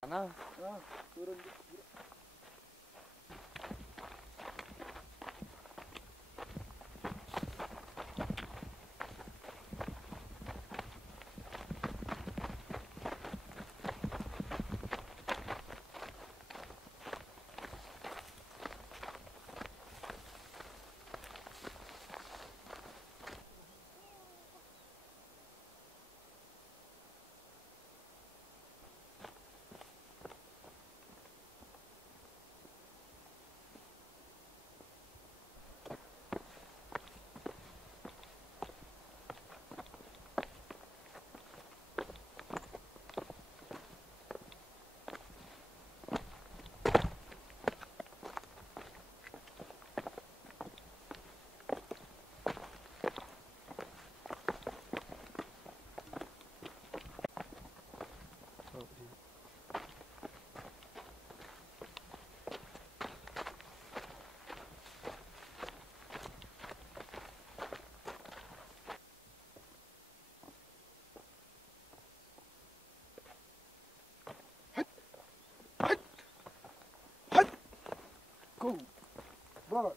Sana. Turun. Go. Back.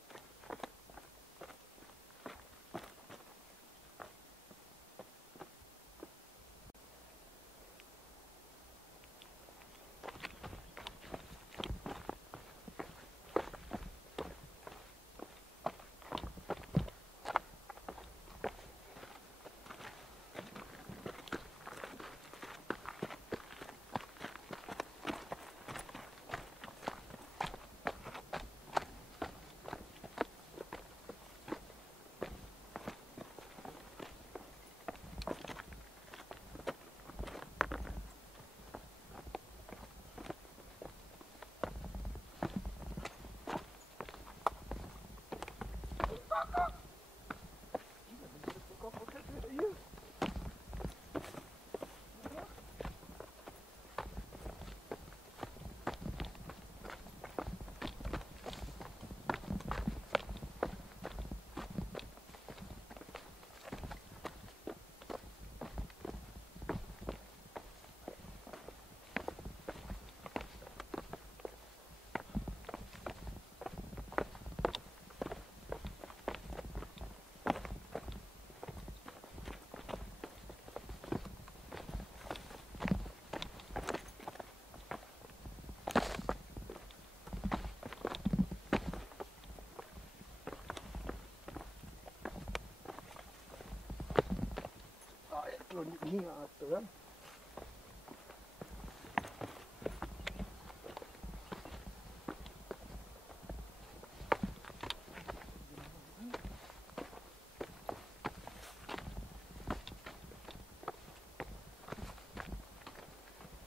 Ini atau kan?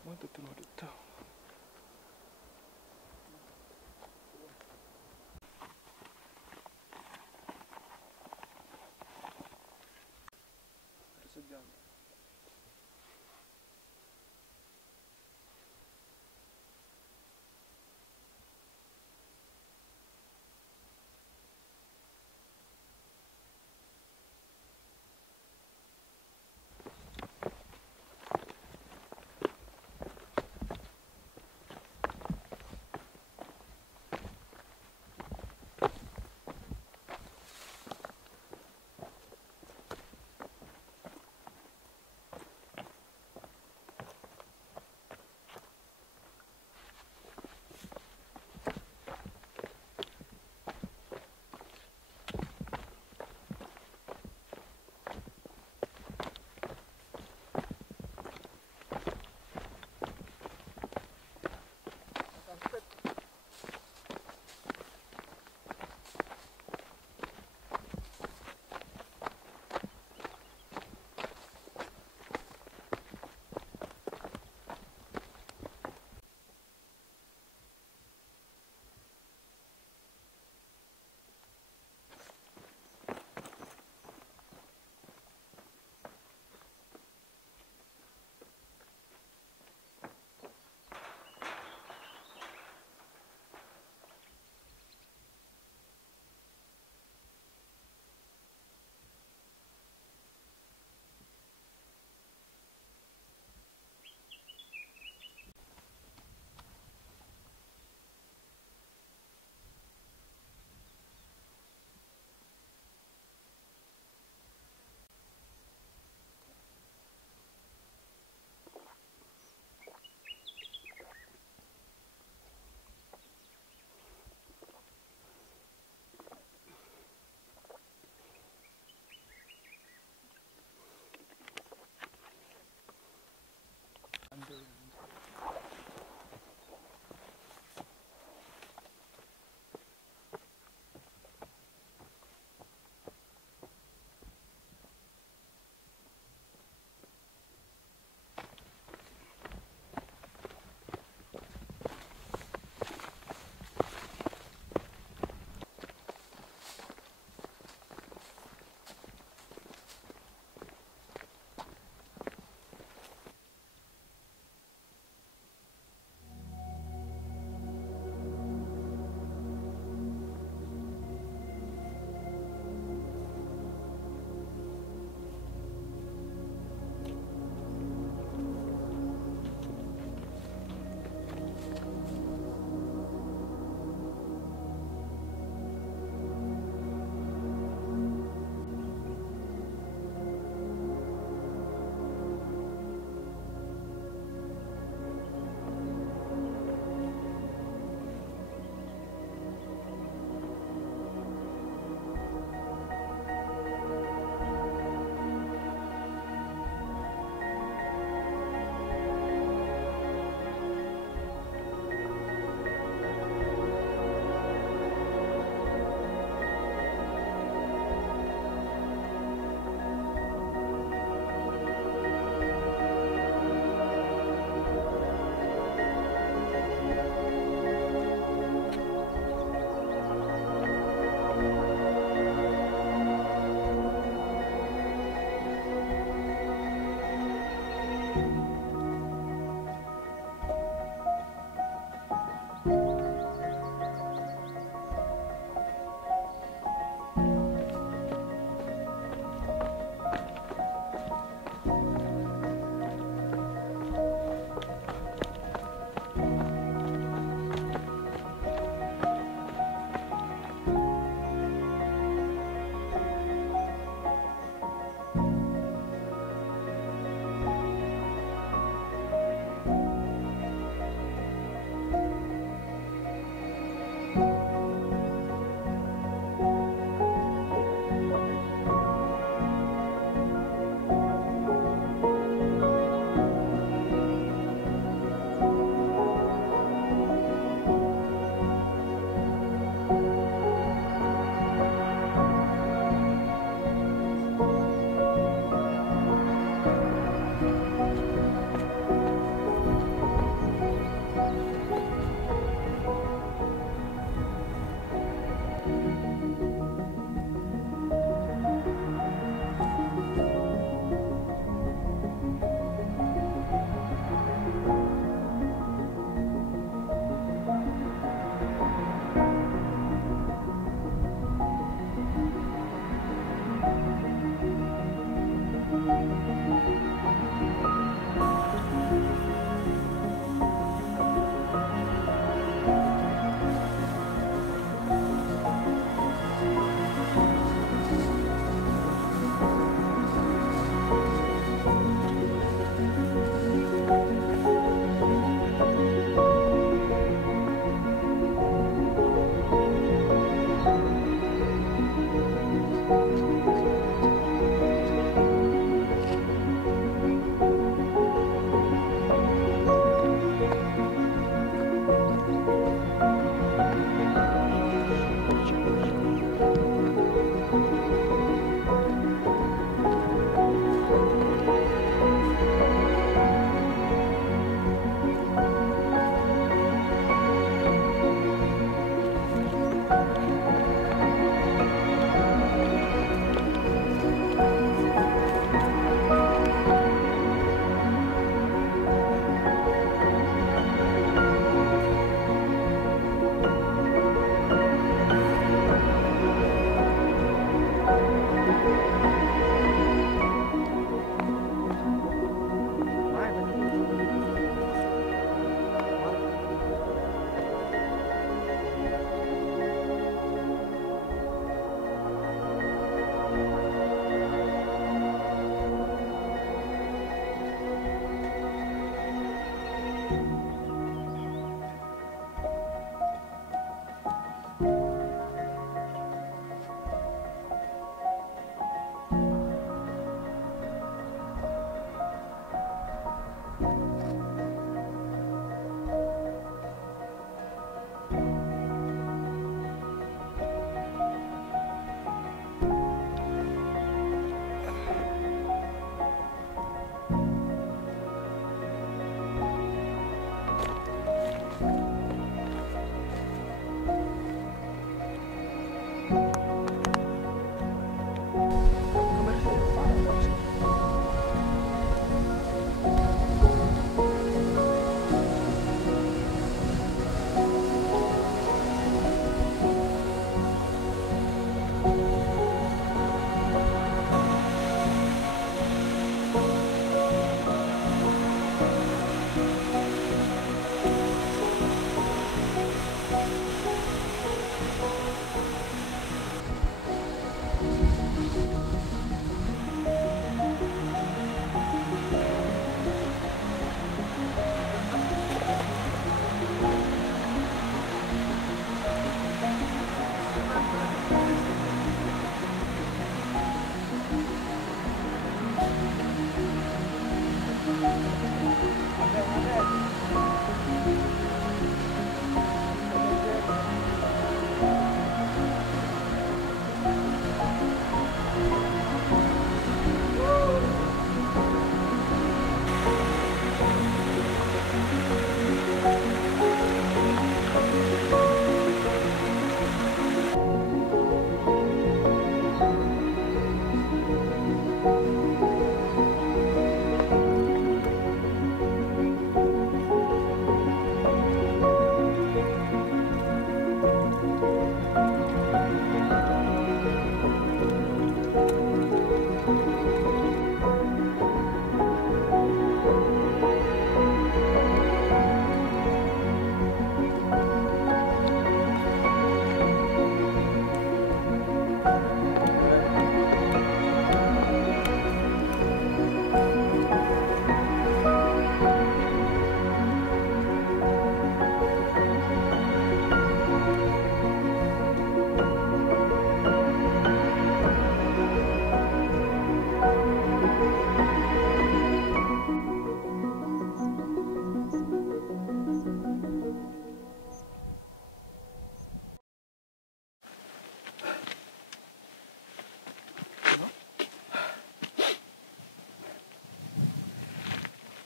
Mantap tuh ada. Sejam.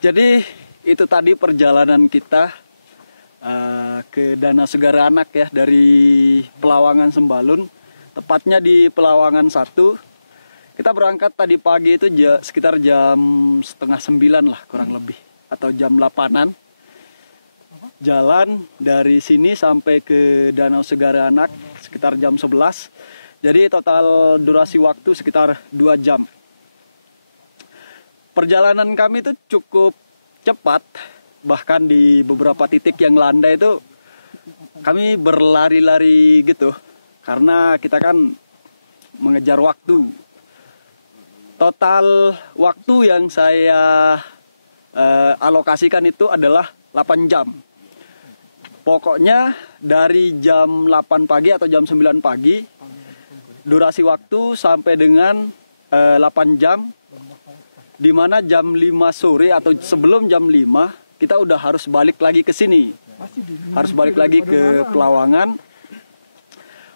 Jadi itu tadi perjalanan kita ke Danau Segara Anak ya, dari Pelawangan Sembalun, tepatnya di Pelawangan 1. Kita berangkat tadi pagi itu sekitar jam setengah 9 lah kurang lebih, atau jam 8-an. Jalan dari sini sampai ke Danau Segara Anak sekitar jam 11. Jadi total durasi waktu sekitar 2 jam. Perjalanan kami itu cukup cepat. Bahkan di beberapa titik yang landai itu kami berlari-lari gitu. Karena kita kan mengejar waktu. Total waktu yang saya alokasikan itu adalah 8 jam. Pokoknya dari jam 8 pagi atau jam 9 pagi, durasi waktu sampai dengan 8 jam, di mana jam 5 sore atau sebelum jam 5 kita udah harus balik lagi ke sini. Harus balik lagi ke Pelawangan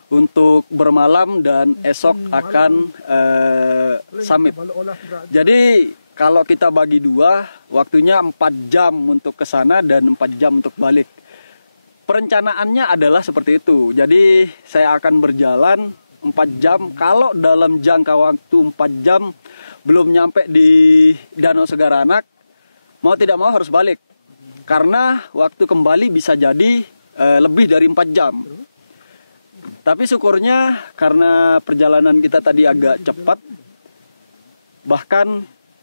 untuk bermalam dan esok akan summit. Jadi kalau kita bagi 2, waktunya 4 jam untuk ke sana dan 4 jam untuk balik. Perencanaannya adalah seperti itu. Jadi saya akan berjalan 4 jam. Kalau dalam jangka waktu 4 jam belum nyampe di Danau Segara Anak, mau tidak mau harus balik. Karena waktu kembali bisa jadi lebih dari 4 jam. Tapi syukurnya karena perjalanan kita tadi agak cepat, bahkan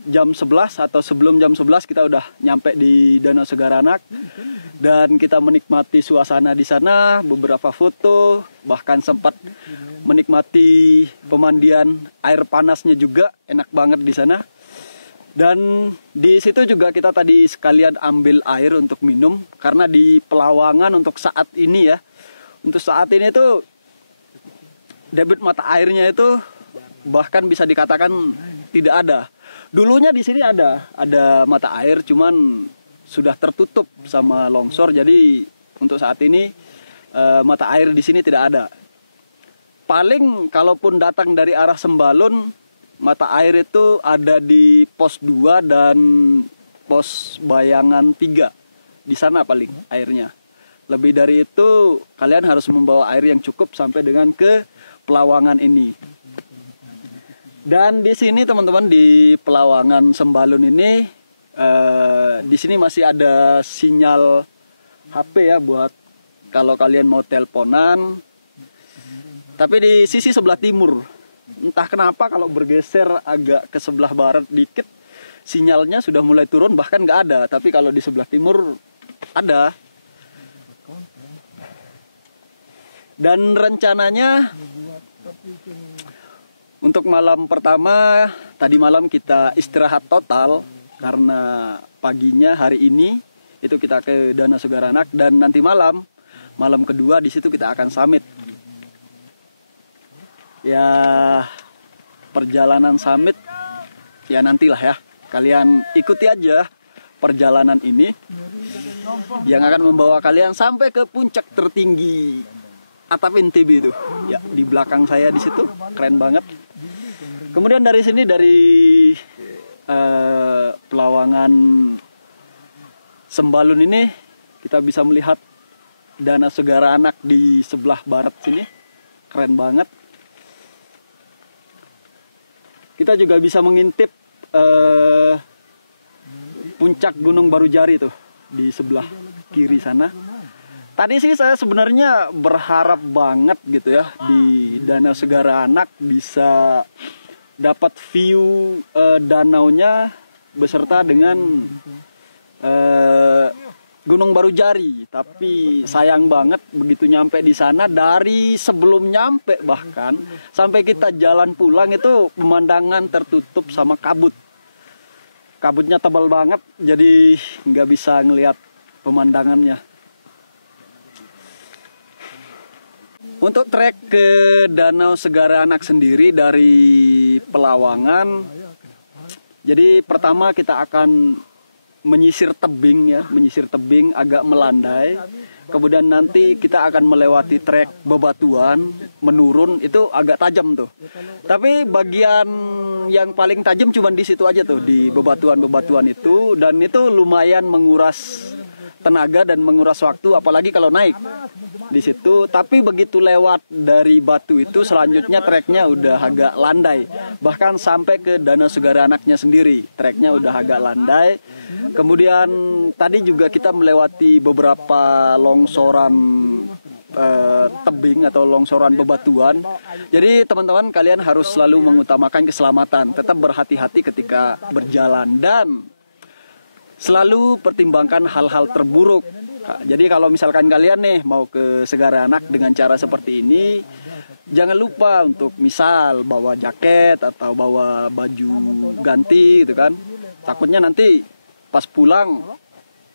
jam 11 atau sebelum jam 11 kita udah nyampe di Danau Segara Anak. Dan kita menikmati suasana di sana, beberapa foto, bahkan sempat menikmati pemandian air panasnya juga, enak banget di sana. Dan di situ juga kita tadi sekalian ambil air untuk minum, karena di Pelawangan untuk saat ini ya, untuk saat ini tuh debit mata airnya itu bahkan bisa dikatakan tidak ada. Dulunya di sini ada mata air, cuman sudah tertutup sama longsor. Jadi untuk saat ini mata air di sini tidak ada. Paling kalaupun datang dari arah Sembalun, mata air itu ada di pos 2 dan pos Bayangan 3. Di sana paling airnya. Lebih dari itu kalian harus membawa air yang cukup sampai dengan ke Pelawangan ini. Dan di sini teman-teman, di Pelawangan Sembalun ini, di sini masih ada sinyal HP ya buat kalau kalian mau teleponan. Tapi di sisi sebelah timur, entah kenapa kalau bergeser agak ke sebelah barat dikit, sinyalnya sudah mulai turun, bahkan nggak ada. Tapi kalau di sebelah timur ada. Dan rencananya untuk malam pertama, tadi malam kita istirahat total. Karena paginya hari ini itu kita ke Danau Segara Anak, dan nanti malam kedua di situ kita akan summit. Ya, perjalanan summit ya nantilah ya. Kalian ikuti aja perjalanan ini yang akan membawa kalian sampai ke puncak tertinggi atap NTB itu. Ya, di belakang saya di situ keren banget. Kemudian dari sini, dari Pelawangan Sembalun ini, kita bisa melihat Danau Segara Anak di sebelah barat sini. Keren banget. Kita juga bisa mengintip puncak Gunung Barujari tuh di sebelah kiri sana. Tadi sih saya sebenarnya berharap banget gitu ya, di Danau Segara Anak bisa dapat view danaunya beserta dengan Gunung Barujari. Tapi sayang banget begitu nyampe di sana, dari sebelum nyampe bahkan sampai kita jalan pulang itu pemandangan tertutup sama kabut. Kabutnya tebal banget, jadi nggak bisa ngelihat pemandangannya. Untuk trek ke Danau Segara Anak sendiri dari Pelawangan, jadi pertama kita akan menyisir tebing ya, menyisir tebing agak melandai. Kemudian nanti kita akan melewati trek bebatuan, menurun itu agak tajam tuh. Tapi bagian yang paling tajam cuma di situ aja tuh, di bebatuan-bebatuan itu, dan itu lumayan menguras tenaga dan menguras waktu, apalagi kalau naik di situ. Tapi begitu lewat dari batu itu, selanjutnya treknya udah agak landai, bahkan sampai ke Danau Segara Anaknya sendiri treknya udah agak landai. Kemudian tadi juga kita melewati beberapa longsoran tebing atau longsoran bebatuan. Jadi teman-teman, kalian harus selalu mengutamakan keselamatan, tetap berhati-hati ketika berjalan dan selalu pertimbangkan hal-hal terburuk. Jadi kalau misalkan kalian nih mau ke Segara Anak dengan cara seperti ini, jangan lupa untuk misal bawa jaket atau bawa baju ganti gitu kan. Takutnya nanti pas pulang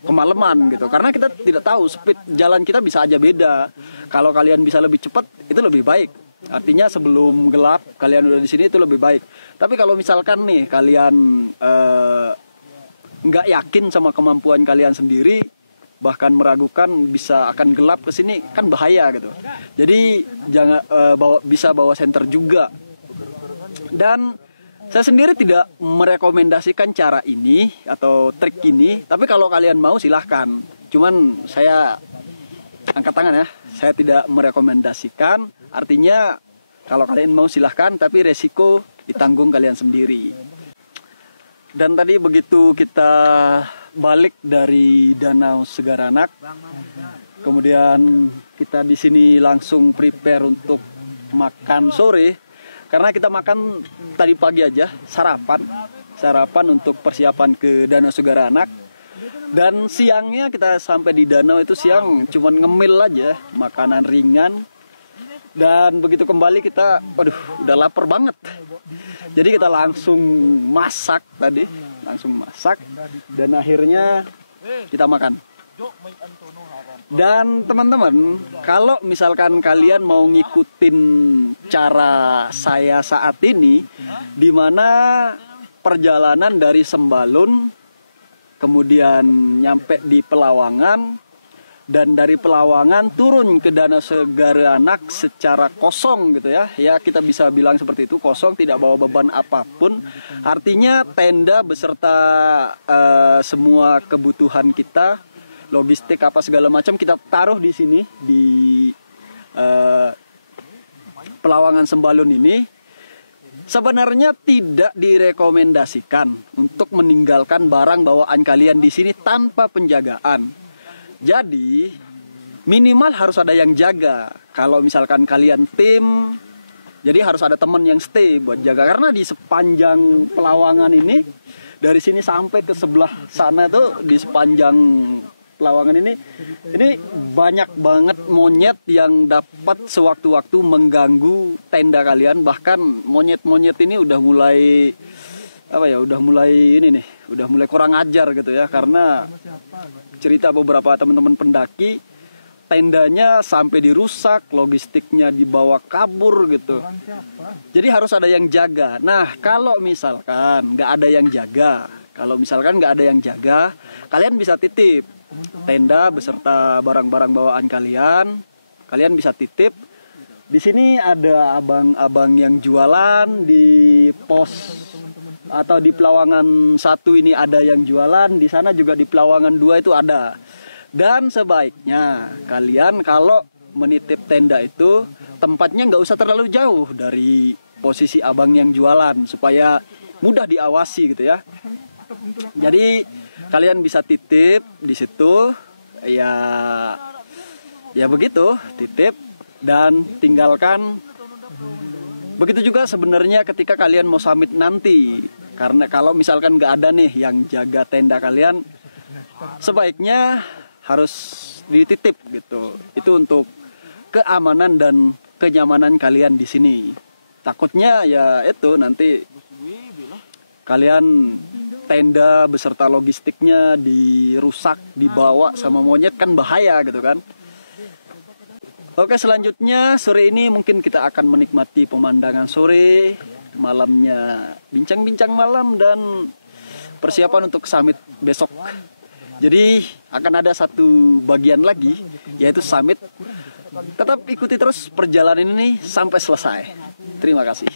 kemalaman gitu. Karena kita tidak tahu speed jalan kita bisa aja beda. Kalau kalian bisa lebih cepat itu lebih baik. Artinya sebelum gelap kalian udah di sini itu lebih baik. Tapi kalau misalkan nih kalian nggak yakin sama kemampuan kalian sendiri, bahkan meragukan bisa akan gelap ke sini, kan bahaya gitu. Jadi jangan bisa bawa senter juga. Dan saya sendiri tidak merekomendasikan cara ini atau trik ini, tapi kalau kalian mau silahkan. Cuman saya angkat tangan ya, saya tidak merekomendasikan. Artinya kalau kalian mau silahkan, tapi resiko ditanggung kalian sendiri. Dan tadi begitu kita balik dari Danau Segara Anak, kemudian kita di sini langsung prepare untuk makan sore, karena kita makan tadi pagi aja sarapan untuk persiapan ke Danau Segara Anak. Dan siangnya kita sampai di danau itu siang cuman ngemil aja, makanan ringan. Dan begitu kembali kita, waduh, udah lapar banget. Jadi kita langsung masak dan akhirnya kita makan. Dan teman-teman, kalau misalkan kalian mau ngikutin cara saya saat ini, di mana perjalanan dari Sembalun, kemudian nyampe di Pelawangan, dan dari Pelawangan turun ke Danau Segara Anak secara kosong gitu ya. Ya kita bisa bilang seperti itu, kosong, tidak bawa beban apapun. Artinya tenda beserta semua kebutuhan kita, logistik apa segala macam kita taruh di sini di Pelawangan Sembalun ini. Sebenarnya tidak direkomendasikan untuk meninggalkan barang bawaan kalian di sini tanpa penjagaan. Jadi minimal harus ada yang jaga. Kalau misalkan kalian tim, jadi harus ada teman yang stay buat jaga. Karena di sepanjang Pelawangan ini, dari sini sampai ke sebelah sana tuh, di sepanjang Pelawangan ini banyak banget monyet yang dapat sewaktu-waktu mengganggu tenda kalian. Bahkan monyet-monyet ini udah mulai udah mulai kurang ajar gitu ya. Karena cerita beberapa teman-teman pendaki, tendanya sampai dirusak, logistiknya dibawa kabur gitu. Jadi harus ada yang jaga. Nah, kalau misalkan nggak ada yang jaga, kalian bisa titip tenda beserta barang-barang bawaan kalian. Kalian bisa titip. Di sini ada abang-abang yang jualan di pos atau di Pelawangan 1 ini ada yang jualan, di sana juga di Pelawangan 2 itu ada. Dan sebaiknya kalian kalau menitip tenda itu tempatnya nggak usah terlalu jauh dari posisi abang yang jualan supaya mudah diawasi gitu ya. Jadi kalian bisa titip di situ ya begitu, titip dan tinggalkan. Begitu juga sebenarnya ketika kalian mau summit nanti. Karena kalau misalkan nggak ada nih yang jaga tenda kalian, sebaiknya harus dititip gitu. Itu untuk keamanan dan kenyamanan kalian di sini. Takutnya ya itu nanti kalian tenda beserta logistiknya dirusak, dibawa sama monyet, kan bahaya gitu kan. Oke, selanjutnya sore ini mungkin kita akan menikmati pemandangan sore, malamnya bincang-bincang malam, dan persiapan untuk summit besok. Jadi akan ada satu bagian lagi, yaitu summit. Tetap ikuti terus perjalanan ini sampai selesai. Terima kasih.